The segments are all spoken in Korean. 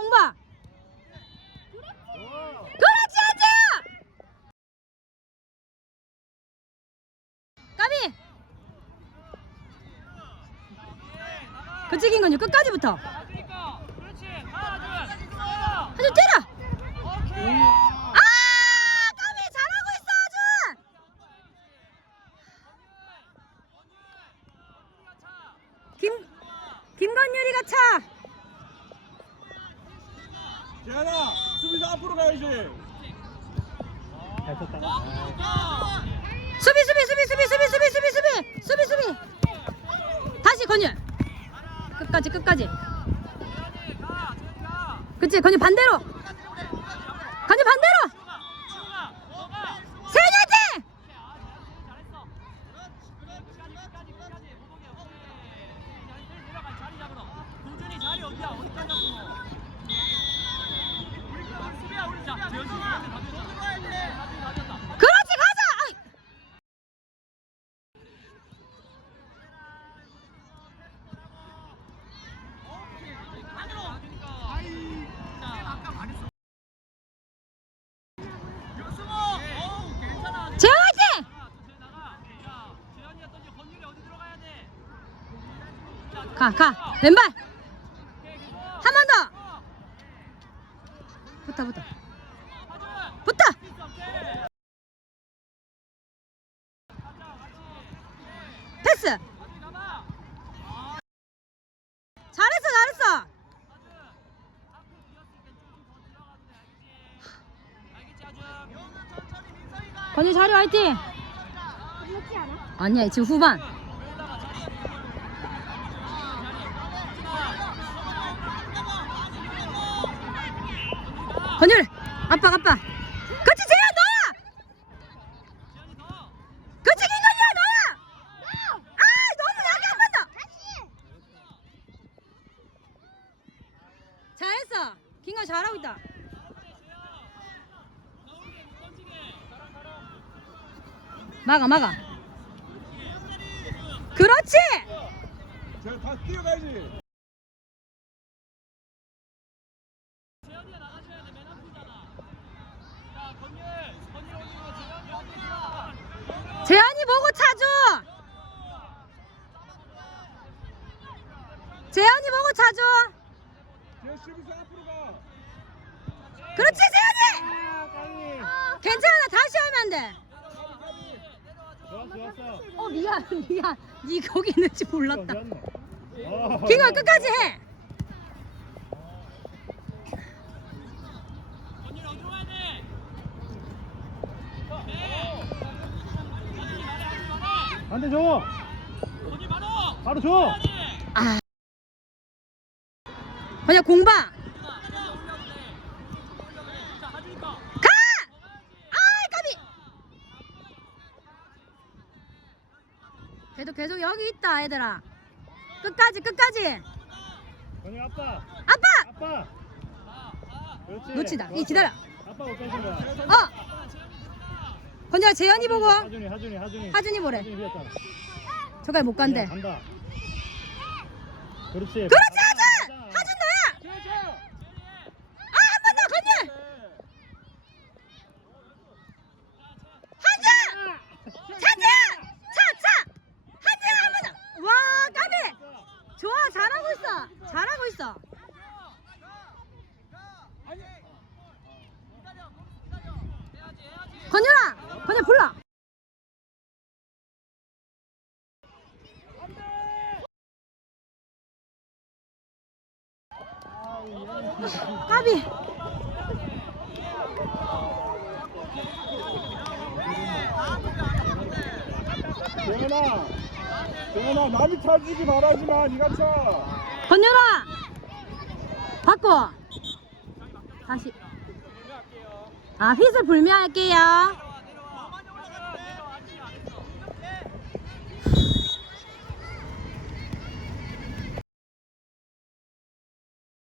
공방. 그렇지 하재야. 까비. 그치긴 건요 끝까지부터. 아주 뛰라 아 까비 잘하고 있어 아주. 김 김건율이가 차. 재현아, 수비수 앞으로 가야지. 잘 쳤다. 수비 수비 수비 수비 수비 수비 수비 수비 수비 수비. 다시 건율. 끝까지 끝까지. 그치 건율 반대로. 건율 반대로 세냐지 도준이 자리 어디야? 어디까지 왔어? 우리 수비야, 우리 자, 재현이 다 됐다. 그렇지 가자 아이. 재현아지 가 가. 왼발. 한 번 더. 붙어 붙어. 붙어. 패스. 잘했어 잘했어. 건희 자리 화이팅. 아니야 지금 후반 건율 아빠 아빠! 그치 재현 너야 그치 김건율 너야 아 너무 약해 한번 더! 잘했어! 김건 잘하고 있다. 막아 막아. 그렇지! 다 뛰어가야지. 재현이 보고 차줘 재현이 보고 차줘. 그렇지 재현이 아. 괜찮아 다시 하면 좋았어, 좋았어. 어 미안 미안 니 거기 있는지 몰랐다 어, 김건 끝까지 해 안돼 줘. 바로 줘. 아. 그냥 공방 가! 아이 까비 계속 계속 여기 있다 얘들아 끝까지 끝까지 아빠. 아빠 아빠. 그렇지. 놓치다 이. 기다려 아빠 못 빼준 거야. 어 건ja 재현이 보고 하준이, 하준이, 하준이. 하준이 보래 하준이. 저까지 못 간대 간다. 그렇지. 그렇지 하준 가자. 하준 너야 재현, 재현. 아 한 번 더 건율 한준 찬준 차차 한준 한번더와 까비 좋아 잘하고 있어 잘하고 있어 건율아 건율 불러 까비. 정현아, 정현아, 남이 차주기 바라지마, 니가 차. 건율아 바꿔. 다시. 아 휘슬 불미할게요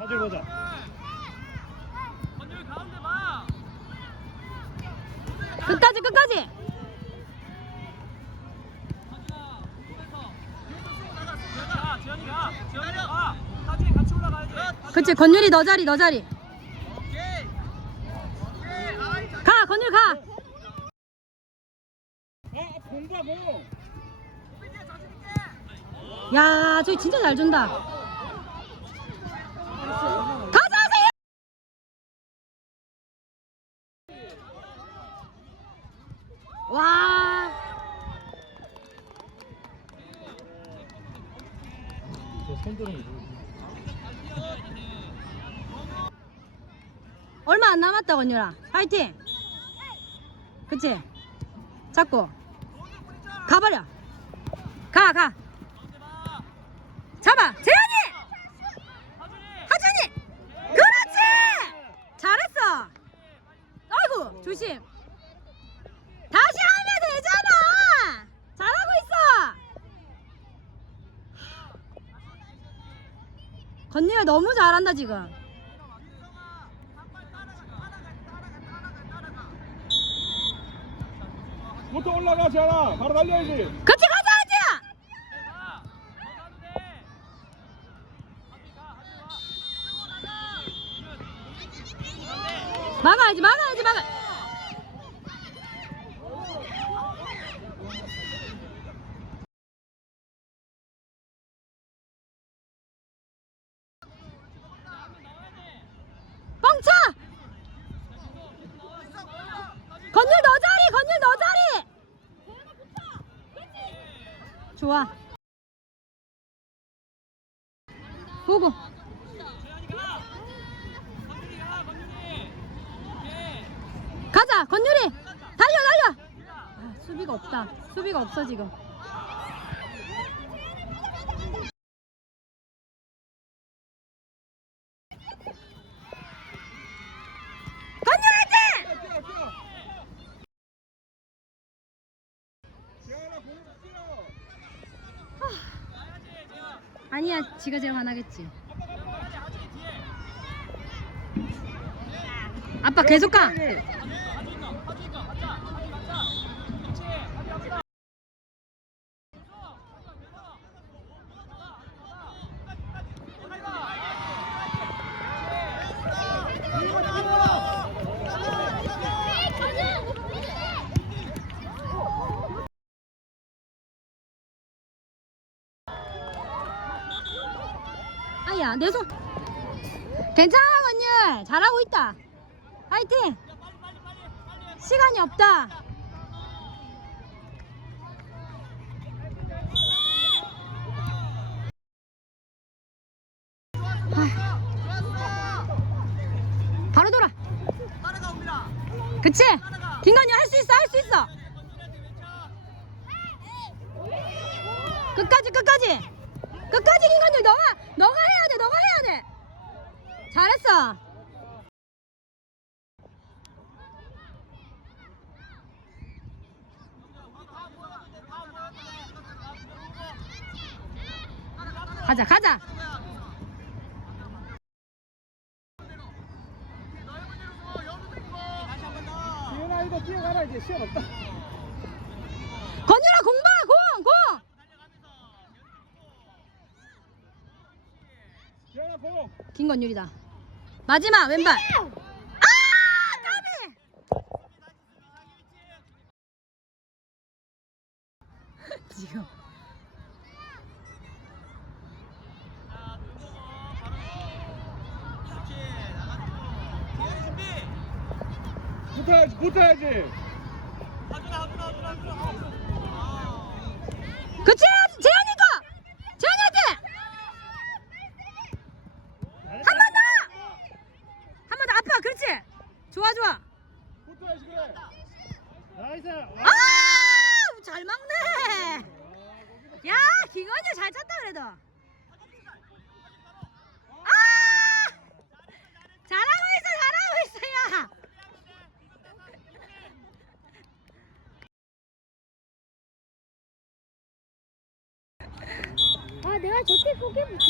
다들 보자. 건율 가운데 봐. 끝까지 끝까지. 그치 건율이 너 자리 너 자리. 가 건율 가. 야 저기 진짜 잘 준다. 와, 얼마 안 남았다, 건유라. 파이팅! 그치? 잡고. 가버려. 가, 가. 잡아! 재현이! 하준이! 그렇지! 잘했어! 아이고, 조심. 다시 하면 되잖아! 잘하고 있어! 건니가 너무 잘한다, 지금. 부터 올라가 지현아 바로 달려야지 그치, 가자, 하지야! 막아야지, 막아야지, 막아. 뻥차! 건율 너 자리, 건율 너 자리! 좋아. 보고. 가자, 건율이. 달려, 달려. 아, 수비가 없다. 수비가 없어 지금. 건율 화이팅! 뛰어 뛰어 지현아 공 뛰어 아니야, 지가 제일 화나겠지. 아빠 계속 가. 아야, 내 손. 괜찮아, 건율. 잘하고 있다. 화이팅! 시간이 없다. 아. 바로 돌아. 그치? 김건율 할수 있어, 할 수 있어. 끝까지, 끝까지. 끝까지 김건율 너가, 너가 해야 돼, 너가 해야 돼. 잘했어. 가자, 가자. 이거 뛰어가라 이제 시간 없다 건율아 공 봐, 공, 공. 공 김건율이다. 마지막 왼발. 아, 까비. 지금. 붙어야지 붙어야지 그치, 재현이 거. 재현이한테. 한 번 더. 한 번 더 아빠, 그렇지. 좋아, 좋아. 붙어야지 그래 나이스 아, 잘 막네. 야, 찼다 그래도. 아, 잘하고 있어, 잘하고 있어, 야. 아 내가 저때 고개 붙여